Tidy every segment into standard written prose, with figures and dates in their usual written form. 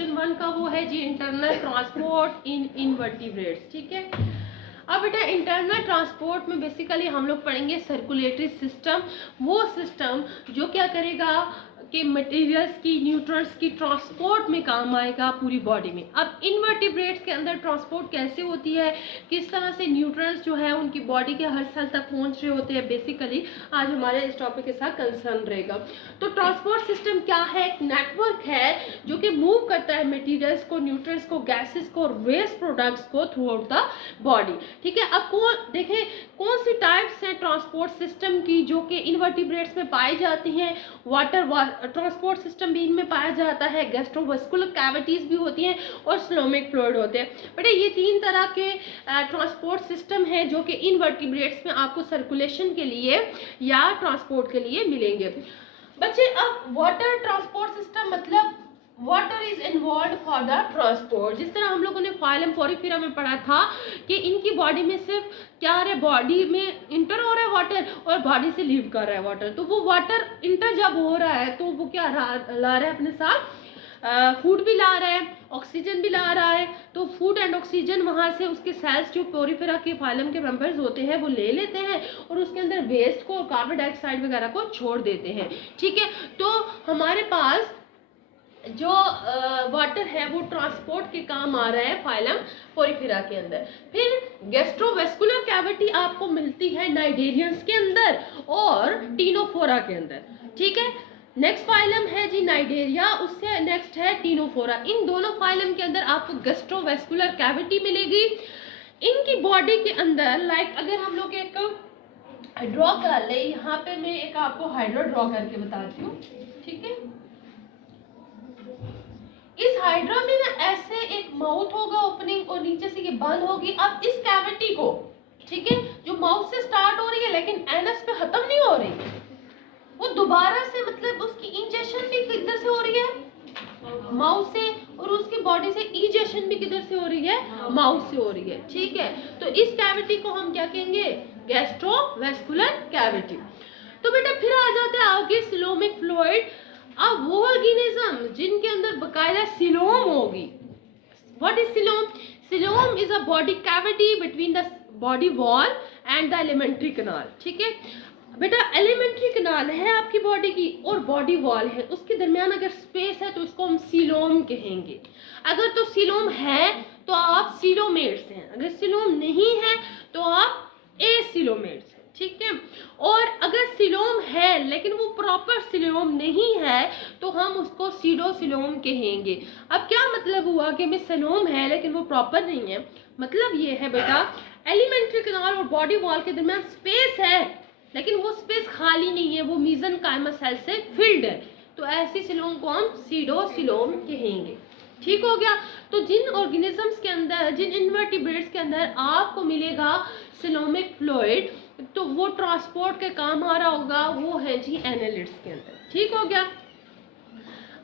Question 1 का वो है जी इंटरनल ट्रांसपोर्ट इन इनवर्टिब्रेट्स। ठीक है, अब बेटा इंटरनल ट्रांसपोर्ट में बेसिकली हम लोग पढ़ेंगे सर्कुलेटरी सिस्टम, वो सिस्टम जो क्या करेगा कि मटेरियल्स की, न्यूट्रंट्स की ट्रांसपोर्ट में काम आएगा पूरी बॉडी में। अब इनवर्टिब्रेट्स के अंदर ट्रांसपोर्ट कैसे होती है, किस तरह से न्यूट्रंट्स जो है उनकी बॉडी के हर सेल तक पहुंच रहे होते हैं, बेसिकली आज हमारे इस टॉपिक के साथ कंसर्न रहेगा। तो ट्रांसपोर्ट सिस्टम क्या है, एक नेटवर्क है जो कि मूव करता है मटेरियल्स को, न्यूट्रंट्स को, गैसेस को और वेस्ट प्रोडक्ट्स को थ्रू आउट द बॉडी। ठीक है, अब देखें कौन सी टाइप्स हैं ट्रांसपोर्ट सिस्टम की जो कि इनवर्टिब्रेट्स में पाई जाती हैं। वाटर ट्रांसपोर्ट सिस्टम भी इनमें पाया जाता है, गैस्ट्रोवेस्कुलर कैविटीज भी होती हैं और स्लोमिक फ्लूइड होते हैं। बेटा ये 3 तरह के ट्रांसपोर्ट सिस्टम हैं जो कि इनवर्टिब्रेट्स में आपको सर्कुलेशन के लिए या ट्रांसपोर्ट के लिए मिलेंगे। बच्चे अब वाटर ट्रांसपोर्ट सिस्टम मतलब water is involve for the transport. जिस तरह हम लोगों ने फाइलम पोरिफेरा में पढ़ा था कि इनकी बॉडी में सिर्फ क्या है, बॉडी में इंटर हो रहा है वाटर और बॉडी से लीव कर रहा है वाटर। तो वो वाटर इंटर जब हो रहा है तो वो क्या ला रहा है अपने साथ, फूड भी ला रहा है, ऑक्सीजन भी ला रहा है। तो फूड एंड ऑक्सीजन वहाँ से उसके सेल्स जो पोरिफेरा के फाइलम के मेंबर्स होते हैं वो ले लेते हैं और उसके अंदर वेस्ट को, कार्बन डाइऑक्साइड वगैरह को छोड़ देते हैं। ठीक है, तो हमारे पास जो वाटर है वो ट्रांसपोर्ट के काम आ रहा है फाइलम पोरिफेरा के अंदर। फिर गैस्ट्रोवेस्कुलर कैविटी आपको मिलती है नाइडेरियंस के अंदर और टीनोफोरा के अंदर। ठीक है, नेक्स्ट फाइलम है जी नाइडेरिया, उससे नेक्स्ट है टीनोफोरा। इन दोनों फाइलम के अंदर आपको गैस्ट्रोवेस्कुलर कैविटी मिलेगी। इनकी बॉडी के अंदर लाइक अगर हम लोग एक ड्रॉ कर ले, यहाँ पे मैं एक आपको हाइड्रो ड्रॉ करके बताती हूँ। ठीक है, इस हाइड्रा में ना ऐसे एक माउथ होगा ओपनिंग और नीचे से ये बंद होगी। अब इस कैविटी को, ठीक है, जो माउथ से स्टार्ट हो रही है लेकिन एनस पे खत्म नहीं हो रही, वो दोबारा से मतलब उसकी इंजेक्शन भी किधर से हो रही है, माउथ से, और उसकी बॉडी से इजेक्शन भी किधर से हो रही है, माउथ से हो रही है। ठीक है, तो इस कैविटी को हम क्या कहेंगे, गैस्ट्रोवेस्कुलर कैविटी। तो बेटा फिर आ जाते हैं आगे सिलोमिक फ्लूइड। अब वो ऑर्गेनिज्म जिनके अंदर बकायदा सिलोम होगी। What is coelom? Coelom is a body cavity between the body wall and the elementary कनाल। ठीक है बेटा, एलिमेंट्री कनाल है आपकी बॉडी की और बॉडी वॉल है, उसके दरमियान अगर स्पेस है तो उसको हम सिलोम कहेंगे। अगर तो सिलोम है तो आप सिलोमेट्स हैं, अगर सिलोम नहीं है तो आप एसिलोमेट्स हैं। ठीक है, और अगर सिलोम है लेकिन वो प्रॉपर सिलोम नहीं है तो हम उसको सीडोसिलोम कहेंगे। अब क्या मतलब हुआ कि में सिलोम है लेकिन वो प्रॉपर नहीं है, मतलब ये है बेटा एलिमेंट्री कनाल और बॉडी वॉल के दरमियान स्पेस है लेकिन वो स्पेस खाली नहीं है, वो मीजनकाइमल सेल से फिल्ड है, तो ऐसी सिलोम को हम सीडोसिलोम कहेंगे। ठीक हो गया। तो जिन ऑर्गेनिजम्स के अंदर, जिन इनवर्टिब्रेट्स के अंदर आपको मिलेगा सिलोमिक फ्लूइड, तो वो ट्रांसपोर्ट के काम आ रहा होगा, वो है जी एनालिट्स के अंदर। ठीक हो गया।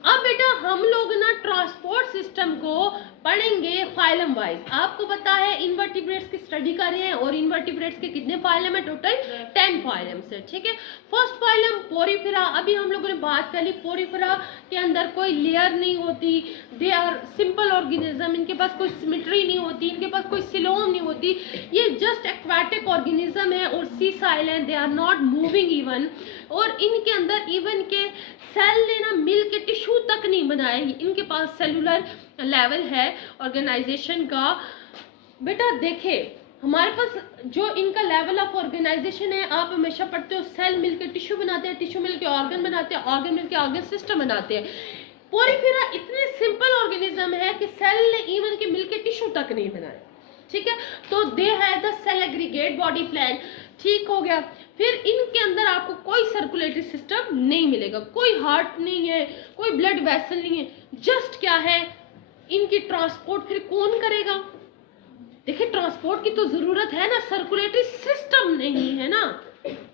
अब बेटा हम लोग ना ट्रांसपोर्ट सिस्टम को पढ़ेंगे फाइलम वाइज। आपको पता है इनवर्टिब्रेट्स की स्टडी कर रहे हैं और इनवर्टिब्रेट्स के कितने फाइलम है, टोटल 10 फाइलम्स है। ठीक है, फर्स्ट फाइलम पोरिफेरा। अभी हम लोगों ने बात कर ली, पोरिफेरा के अंदर कोई लेयर नहीं होती, दे आर सिंपल ऑर्गेनिज्म, इनके पास कोई सिमेट्री नहीं होती, इनके पास कोई सिलोम नहीं होती, ये जस्ट एक्वाटिक ऑर्गेनिज्म है और सीसाइल है, they are not moving even, और इनके अंदर इवन के सेल ने ना मिल के टिश्यू तक नहीं बनाए, इनके पास सेलुलर लेवल है ऑर्गेनाइजेशन का। बेटा देखे हमारे पास जो इनका लेवल ऑफ ऑर्गेनाइजेशन है, आप हमेशा पढ़ते हो सेल मिलकर टिश्यू बनाते हैं, टिश्यू मिलकर ऑर्गन बनाते हैं, ऑर्गन मिलकर ऑर्गन सिस्टम बनाते हैं। पोरिफेरा इतने सिंपल ऑर्गेनिज्म है कि सेल ने इवन के मिलकर टिश्यू तक नहीं बनाए। ठीक है, तो they have the cell aggregate body plan. ठीक हो गया। फिर इनके अंदर आपको कोई सर्कुलेटरी सिस्टम नहीं मिलेगा, कोई हार्ट नहीं है, कोई ब्लड वेसल नहीं है, जस्ट क्या है, इनकी ट्रांसपोर्ट फिर कौन करेगा? देखिए ट्रांसपोर्ट की तो जरूरत है ना, सर्कुलेटरी सिस्टम नहीं है ना।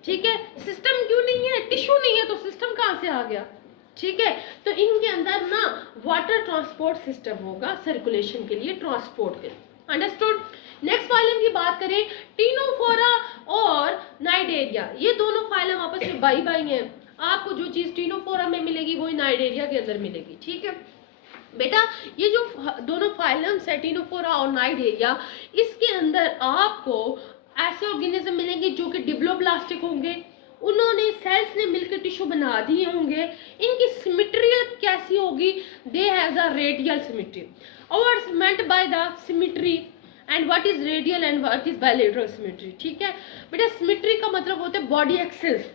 ठीक है, सिस्टम क्यों नहीं है, टिश्यू नहीं है तो सिस्टम कहाँ से आ गया? ठीक है, तो इनके अंदर ना वाटर ट्रांसपोर्ट सिस्टम होगा सर्कुलेशन के लिए, ट्रांसपोर्ट के लिए। अंडरस्टूड। नेक्स्ट फाइलम की बात करें, टीनोफोरा और नाइडेरिया, ये दोनों फाइलम आपस में भाई भाई हैं। आपको जो चीज टीनोफोरा में मिलेगी वही नाइडेरिया के अंदर मिलेगी। ठीक है, बेटा ये जो दोनों फाइलम सेटिनोफोरा और नाइडेरिया, इसके अंदर आपको ऐसे ऑर्गेनिज्म मिलेंगे जो कि डिप्लोब्लास्टिक होंगे, उन्होंने सेल्स ने मिलकर टिश्यू बना दिए होंगे। इनकी सिमेट्रियल कैसी होगी? They have the radial symmetry. और meant by the symmetry and what is radial and what is bilateral symmetry. ठीक है बेटा, सिमेट्री का मतलब होता है बॉडी एक्सिस।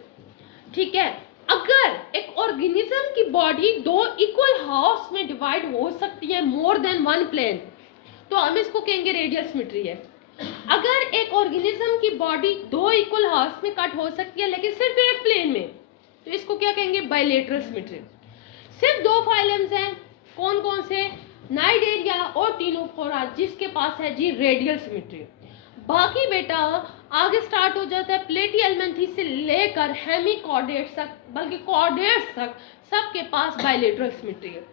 ठीक है, अगर एक ऑर्गेनिज्म की बॉडी दो इक्वल हाफ्स में डिवाइड हो सकती है, मोर देन वन प्लेन, तो हम इसको कहेंगे रेडियल सिमेट्री है। अगर एक ऑर्गेनिज्म की बॉडी दो इक्वल हाफ्स में कट हो सकती है लेकिन सिर्फ एक प्लेन में, तो इसको क्या कहेंगे? Bilateral symmetry. सिर्फ दो फाइलम्स हैं, कौन कौन से? नाइडेरिया और टिनोफोरा, जिसके पास है जी रेडियल सिमेट्री। बाकी बेटा आगे स्टार्ट हो जाता है प्लेटिहेल्मिन्थेस से लेकर हेमिकॉर्डेट्स तक, बल्कि कॉर्डेट्स तक, सबके पास बायलेटरल सिमेट्री है।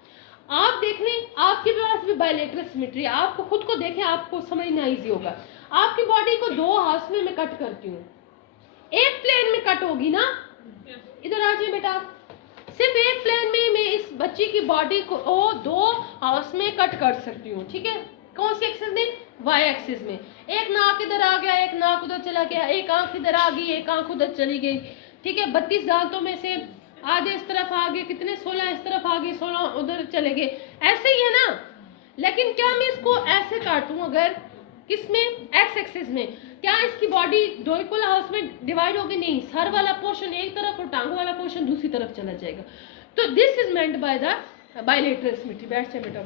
आप देख लें, आपके पास भी बायलेटरल सिमेट्री है। आपको खुद को देखें, आपको समझना इजी होगा। आपकी बॉडी को दो हाफ में मैं कट करती हूँ, एक प्लेन में कट होगी ना, इधर आ जाइए बेटा। सिर्फ एक प्लेन में मैं इस बच्ची की बॉडी को दो हाउस में कट कर सकती हूँ। ठीक है, कौन सी एक्सिस में? वाई एक्सिस में। एक नाक इधर आ गया, एक नाक उधर चला गया, एक आंख इधर आ गई, एक आंख उधर चली गई। ठीक है, 32 दांतों में से आधे इस तरफ आ गए, कितने 16 इस तरफ आ गए, 16 उधर चले गए। ऐसे ही है ना। लेकिन क्या मैं इसको ऐसे काटूं अगर, किसमें? एक्स एक्सिस में, क्या इसकी बॉडी दो इक्वल हाउस में डिवाइड होगी? नहीं, सर वाला पोर्शन एक तरफ और टांगों वाला पोर्शन दूसरी तरफ चला जाएगा। तो this is meant by the bilateral symmetry. बैठ जाए बेटा।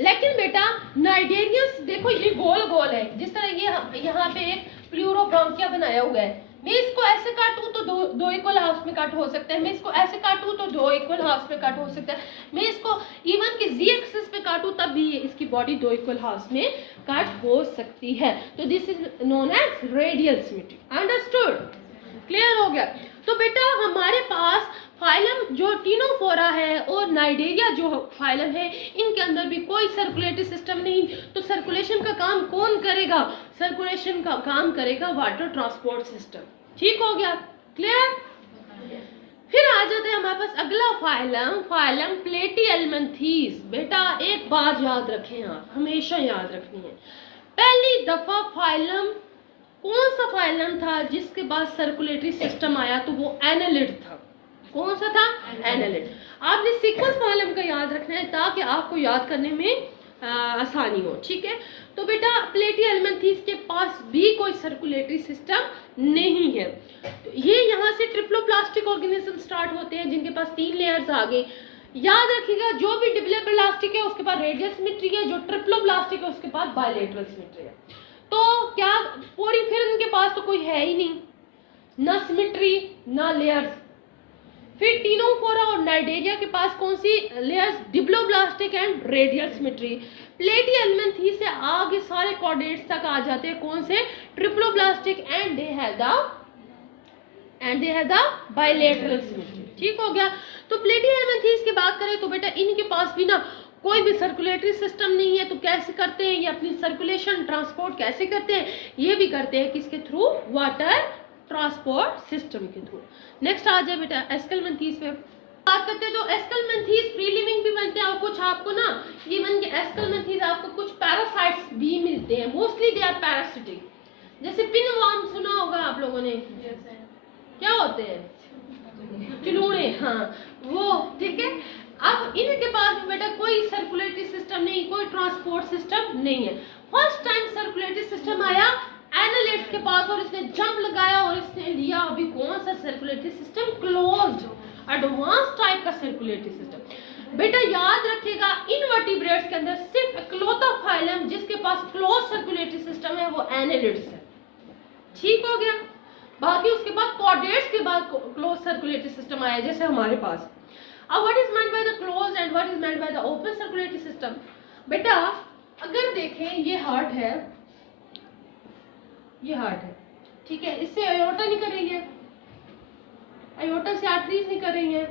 लेकिन बेटा नाइडेरियस देखो, ये गोल गोल है, जिस तरह ये यहाँ पे एक प्लूरोब्रोंकिया बनाया हुआ है। मैं इसको ऐसे काटूं तो दो इक्वल हाफ्स में कट हो सकता है, मैं इसको ऐसे काटूं तो दो इक्वल हाफ्स में कट हो सकता है, मैं इसको इवन कि जी एक्सिस पे काटूं तब भी इसकी बॉडी दो इक्वल हाफ्स में कट हो सकती है। तो this is known as radial symmetry. Understood? Clear हो गया? तो बेटा हमारे पास फाइलम जो टिनोफोरा है और नाइडेरिया जो फाइलम है, इनके अंदर भी कोई सर्कुलेटरी सिस्टम नहीं। तो सर्कुलेशन का काम कौन करेगा? सर्कुलेशन का काम करेगा वाटर ट्रांसपोर्ट सिस्टम। ठीक हो गया? क्लियर? फिर आ जाते हैं हमारे पास अगला फाइलम, फाइलम प्लेटिहेल्मिन्थेस। बेटा एक बात याद रखें, आप हमेशा याद रखनी है, पहली दफा फाइलम कौन सा फाइलम था जिसके बाद सर्कुलेटरी सिस्टम आया? तो वो एनालिड था। कौन सा था? एनालिड। आपने सीक्वेंस फाइलम का याद रखना है ताकि आपको याद करने में आसानी हो। ठीक है, तो बेटा प्लेटिहेल्मिन्थेस के पास भी कोई सर्कुलेटरी सिस्टम नहीं है। तो ये यहाँ से ट्रिप्लोप्लास्टिक ऑर्गेनिज्म स्टार्ट होते हैं जिनके पास 3 लेयर्स आ गए। याद रखिएगा, जो भी डिप्लोप्लास्टिक है उसके पास रेडियल सिमेट्री है, जो ट्रिप्लोप्लास्टिक है उसके पास बायलेटरल सिमेट्री है। तो क्या पूरी फिर उनके पास तो कोई है ही नहीं, ना सिमेट्री ना लेयर्स। फिर टिनोफोरा और नाइडेरिया के पास कौन सी layers? Diploblastic and radial symmetry. Platyhelminthes से आगे सारे कॉर्डेट्स तक आ जाते हैं, कौन से? Triploblastic and they have the bilateral symmetry. ठीक हो गया? तो प्लेटिहेल्मिन्थेस की बात करें तो बेटा इनके पास भी ना कोई भी सर्कुलेटरी सिस्टम नहीं है। तो कैसे करते हैं ये अपनी सर्कुलेशन ट्रांसपोर्ट कैसे करते हैं? ये भी करते हैं किसके थ्रू? वाटर ट्रांसपोर्ट सिस्टम के थ्रू। नेक्स्ट आ जाए बेटा एस्केल्मेंथेस पे बात करते हैं। तो एस्केल्मेंथेस फ्री लिविंग भी बनते हैं और कुछ आपको ना इवन के एस्केल्मेंथेस आपको कुछ पैरासाइट्स भी मिलते हैं। Mostly they are parasitic. जैसे पिनवर्म सुना होगा आप लोगों ने, क्या होते हैं? चूहे। हाँ वो, ठीक है। अब इनके पास भी बेटा कोई सर्कुलेटरी सिस्टम नहीं, कोई ट्रांसपोर्ट सिस्टम नहीं है। फर्स्ट टाइम सर्कुलेटरी सिस्टम आया एनालिड्स के पास और इसने जंप लगाया और इसने लिया अभी कौन सा circulatory system? Closed advance type का सर्कुलेटरी सिस्टम। बेटा याद रखिएगा, इनवर्टिब्रेट्स के अंदर सिर्फ इकलौता फाइलम जिसके पास क्लोज सर्कुलेटरी सिस्टम है वो एनालिड्स है। ठीक हो गया? बाकी उसके बाद कॉर्डेट्स के बाद क्लोज सर्कुलेटरी सिस्टम आया जैसे हमारे पास। अब what is meant by the closed end what is meant by the open circulatory system? बेटा अगर देखें ये हार्ट है, ये हार्ट है, ठीक है, इससे एयोर्टा निकल रही है, एयोर्टा से आर्टरीज निकल रही है,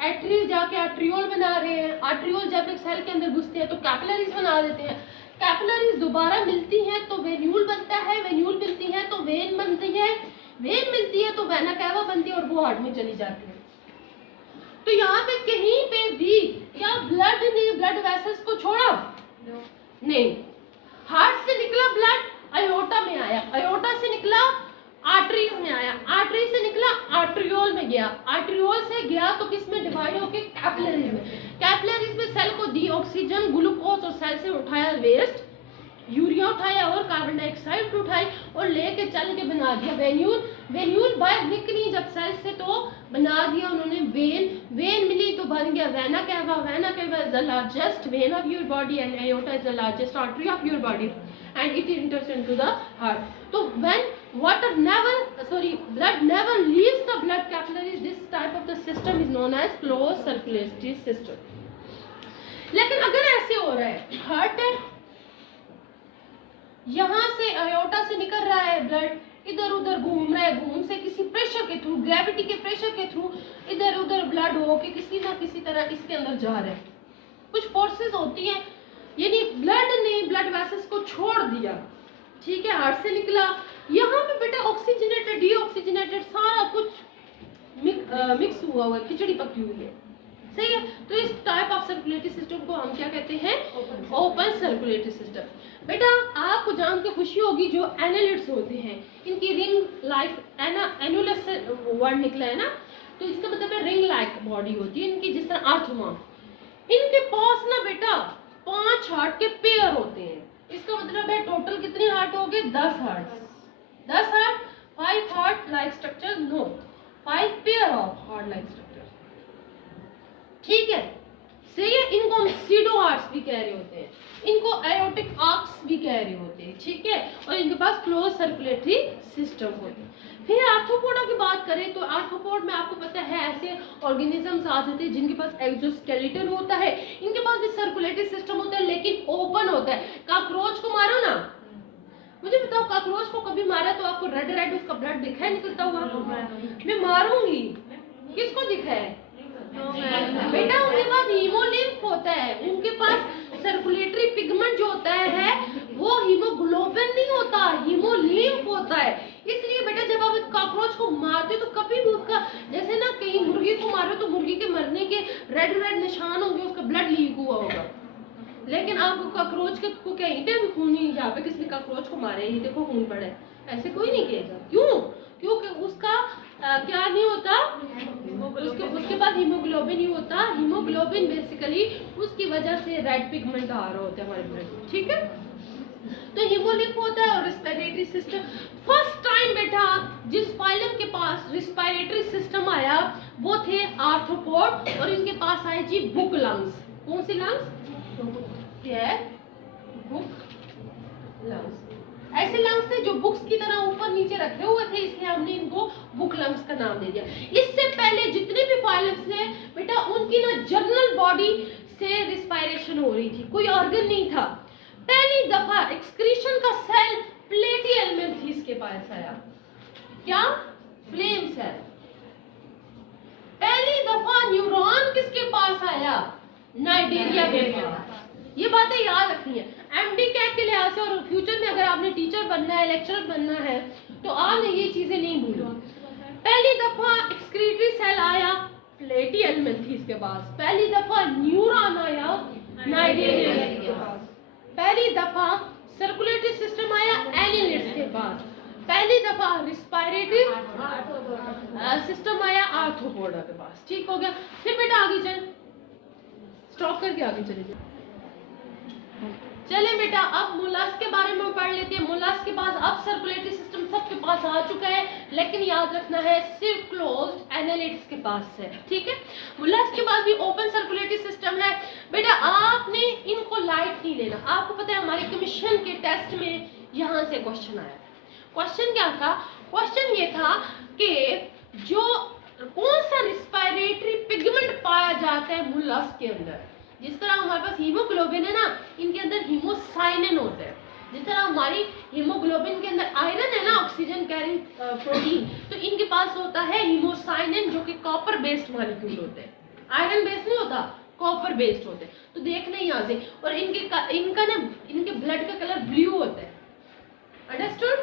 आर्टरीज जाके आर्ट्रियोल बना रहे हैं, आर्ट्रियोल जब एक सेल के अंदर घुसते हैं तो कैपिलरीज बना देते हैं, कैपिलरीज दोबारा मिलती हैं तो वेन्यूल बनता है, वेन्यूल मिलती है तो वेन बनती है, वेन मिलती है तो वेना कैवा बनती है और वो हार्ट में चली जाती है। तो यहाँ पे कहीं पे भी क्या ब्लड ने नहीं, हार्ट से निकला ब्लड अयोटा में आया, अयोटा से निकला आर्टरीज में आया, आर्टरी से निकला आर्ट्रियोल में गया, आर्ट्रियोल से गया तो किस में डिवाइड होके कैपिलरीज में, कैपिलरीज में सेल को दी ऑक्सीजन ग्लूकोज और सेल से उठाया वेस्ट, यूरिया उठाया और कार्बन डाइऑक्साइड उठाई और लेके चल के बना दिया वेन्यूल, वेन्यूल बाय निकली जब सेल से तो बना दिया उन्होंने वेन, वेन मिली तो बन गया vena cava, vena cava is the largest when of your body and aorta is the largest artery of your body and it enters into the heart. So when water never blood never leaves the blood capillaries, this type of the system is known as closed circulatory system. लेकिन अगर ऐसे हो रहा है, heart है, यहाँ से aorta से निकल रहा है ब्लड, इधर उधर घूम रहा है, घूम से किसी प्रेशर के थ्रू, ग्रेविटी के प्रेशर के थ्रू इधर उधर ब्लड हो के किसी ना किसी तरह इसके अंदर जा रहा है, कुछ फोर्सेस होती हैं, यानी ब्लड ने ब्लड वेसल्स को छोड़ दिया, ठीक है, हार्ट से निकला, यहाँ पे बेटा ऑक्सीजनेटेड डीऑक्सीजनेटेड सारा कुछ मिक्स हुआ हुआ है, खिचड़ी पकी हुई है, सही है। तो इस टाइप ऑफ सर्कुलेटरी सिस्टम को हम क्या कहते हैं, ओपन सर्कुलेटरी सिस्टम। बेटा आपको जान के खुशी होगी जो एनालिट्स होते हैं इनकी रिंग लाइक एनुलस से वर्ड निकला है ना, तो इसका मतलब है रिंग लाइक बॉडी होती है इनकी, जिस तरह आर्थमा, इनके पास ना बेटा 5 हार्ट के पेयर होते हैं, इसका मतलब है टोटल कितने हार्ट हो गए, 10 heart, 10 heart, 5 heart like structure, no 5 pair of heart like structure, ठीक है, सही है। इनको हम सीडो हार्ट्स भी कह रहे होते हैं, इनको एयोटिक आर्क्स भी कह रहे होते हैं, ठीक है, और इनके पास क्लोज सर्कुलेटरी सिस्टम होते हैं। फिर आर्थ्रोपोडा की बात करें तो आर्थ्रोपोड में आपको पता है ऐसे ऑर्गेनिजम्स आ जाते हैं जिनके पास एक्सोस्केलेटन होता है, इनके पास भी सर्कुलेटरी सिस्टम होता है लेकिन ओपन होता है। काकरोच को मारो ना, मुझे बताओ काकरोच को कभी मारा तो आपको रेड रेड उसका ब्लड दिखा है निकलता हुआ? मैं मारूंगी, किसको दिखा है बेटा? उनके पास हीमोलिम्फ होता है, उनके पास सर्कुलेटरी पिगमेंट जो होता है वो हीमोग्लोबिन नहीं होता, हीमोलिम्फ होता है। इसलिए बेटा जब आप कॉकरोच को मारते हो तो कभी भी उसका, जैसे ना कहीं मुर्गी को मारो तो मुर्गी के मरने के रेड रेड निशान होंगे, उसका ब्लड लीक हुआ होगा, लेकिन आप कॉकरोच को कहीं पे भी खून नहीं, यहाँ पे किसी ने कॉकरोच को मारे ये देखो खून पड़ा है, ऐसे कोई नहीं कहेगा। क्यों? क्योंकि उसका क्या नहीं होता, उसके पास हीमोग्लोबिन नहीं होता। हीमोग्लोबिन बेसिकली उसकी वजह से रेड पिगमेंट आ रहा होता है हमारे ब्लड में, ठीक है। तो हीमोलिम्फ होता है और रेस्पिरेटरी सिस्टम। फर्स्ट टाइम बेटा जिस फाइलम के पास रेस्पिरेटरी सिस्टम आया वो थे आर्थ्रोपोड, और इनके पास आए जी बुक लंग्स। कौन सी लंग्स? Book lungs. ऐसे लंग्स थे जो बुक्स की तरह ऊपर नीचे रखे हुए थे, इसलिए हमने इनको बुक लंग्स का नाम दे दिया। इससे पहले जितने भी फाइलम्स थे बेटा उनकी ना जर्नल बॉडी से रिस्पायरेशन हो रही थी, कोई ऑर्गन नहीं था। पहली दफा एक्सक्रीशन का सेल प्लेटिहेल्मिन्थेस के पास आया। क्या? Flame cell. पहली दफा न्यूरॉन किसके पास आया? नाइडेरिया के पास। ये बातें याद रखनी है एमडी कैट के लिहाज से, और फ्यूचर में अगर आपने टीचर बनना है, लेक्चरर बनना है तो आपने ये चीजें नहीं भूलनी। पहली दफा एक्सक्रीटरी सेल आया प्लेटिहेल्मिन्थेस के पास, पहली दफा न्यूरॉन आया नाइडेरिया के पास, पहली दफा सर्कुलेटरी सिस्टम आया एनालिट्स के पास, पहली दफा रिस्पायरेटरी सिस्टम आया आर्थ्रोपोडा के पास। ठीक हो गया। फिर बेटा आगे चल, स्टॉप करके आगे चले जाए। चले बेटा अब मोलस्क के बारे में पढ़ लेते हैं। मोलस्क के पास अब सर्कुलेटरी सिस्टम सबके पास आ चुका है, लेकिन याद रखना है सिर्फ क्लोज्ड एनालिट्स के पास है, ठीक है। मोलस्क के पास भी ओपन सर्कुलेटरी सिस्टम है। बेटा आपने इनको लाइट नहीं लेना। आपको पता है हमारे कमीशन के टेस्ट में यहाँ से क्वेश्चन आया। क्वेश्चन क्या था? क्वेश्चन ये था कि जो कौन सा रिस्पायरेटरी पिगमेंट पाया जाता है मोलस्क के अंदर। जिस तरह हमारे पास हीमोग्लोबिन है ना, इनके अंदर हीमोसाइनिन होता है। जिस तरह हमारी हीमोग्लोबिन के अंदर आयरन है ना, ऑक्सीजन कैरिंग प्रोटीन, तो इनके पास होता है हीमोसाइनिन जो कि कॉपर बेस्ड मॉलिक्यूल होते हैं। आयरन बेस्ड नहीं होता, कॉपर बेस्ड होते हैं। तो देखना यहाँ से, और इनके ब्लड का कलर ब्लू होता है। अंडरस्टूड?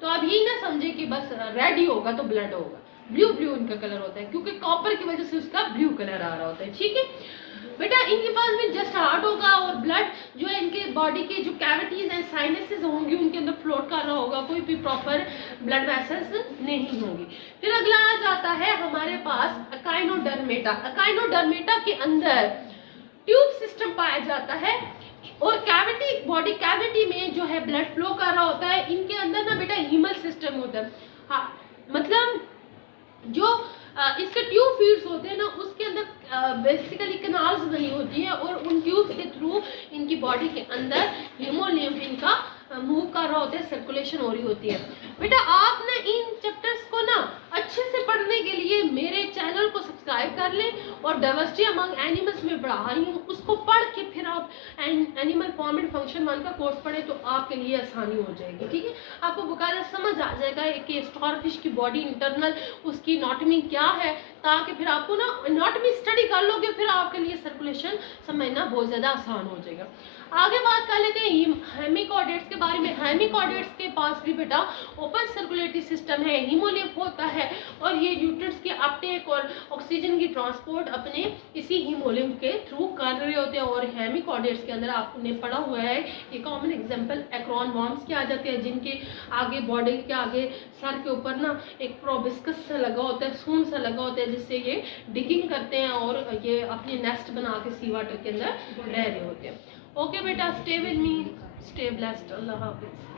तो आप यही ना समझे कि बस रेड ही होगा तो ब्लड होगा, ब्लू ब्लू इनका कलर होता है क्योंकि कॉपर की वजह से उसका ब्लू कलर आ रहा होता है, ठीक है। बेटा इनके पास में जस्ट हार्ट होगा और ब्लड जो है इनके बॉडी के जो कैविटीज हैं साइनसेस होंगी उनके अंदर फ्लोट कर रहा होगा, कोई भी प्रॉपर ब्लड वेसल्स नहीं होंगी। फिर अगला आ जाता है हमारे पास अकाइनोडर्मेटा। अकाइनोडर्मेटा के अंदर ट्यूब सिस्टम पाया जाता है और कैविटी, बॉडी कैविटी में जो है ब्लड फ्लो कर रहा होता है। इनके अंदर ना बेटा हीमल सिस्टम होता है। हाँ, मतलब जो इसके ट्यूब फीड्स होते हैं ना उसके अंदर बेसिकली कैनाल्स बनी होती है और उन ट्यूब्स के थ्रू इनकी बॉडी के अंदर हीमोलिम्फ इनका मूव कर रहा होता है, सर्कुलेशन हो रही होती है। बेटा आपने इन चैप्टर्स को ना अच्छे से पढ़ने के लिए मेरे चैनल को सब्सक्राइब कर लें और डाइवर्सिटी अमंग एनिमल्स में पढ़ा रही हूँ, उसको पढ़ के फिर आप एनिमल फॉर्म एंड फंक्शन 1 का कोर्स पढ़े तो आपके लिए आसानी हो जाएगी। ठीक है, आपको बकायदा समझ आ जाएगा कि स्टारफिश की बॉडी इंटरनल उसकी एनाटॉमी क्या है, ताकि फिर आपको ना एनाटॉमी स्टडी कर लोगे फिर आपके लिए सर्कुलेशन समझना बहुत ज़्यादा आसान हो जाएगा। आगे बात कर लेते हैं हेमिकॉर्डेट्स के बारे में। हेमिकॉर्डेट्स के पास भी बेटा ओपन सर्कुलेटरी सिस्टम है, हीमोलिम्फ होता है और ये न्यूट्रिएंट्स की अपटेक और ऑक्सीजन की ट्रांसपोर्ट अपने इसी हीमोलिम्फ के थ्रू कर रहे होते हैं। और हेमिकॉर्डेट्स के अंदर आपने पढ़ा हुआ है ये कॉमन एग्जांपल एक्रोन वॉर्म्स के आ जाते हैं, जिनके आगे बॉडी के आगे सर के ऊपर ना एक प्रोबिस्कस सा लगा होता है, सून सा लगा होता है, जिससे ये डिगिंग करते हैं और ये अपने नेस्ट बना के सी वाटर के अंदर रह रहे होते हैं। ओके बेटा, stay with me, stay blessed, Allah Hafiz.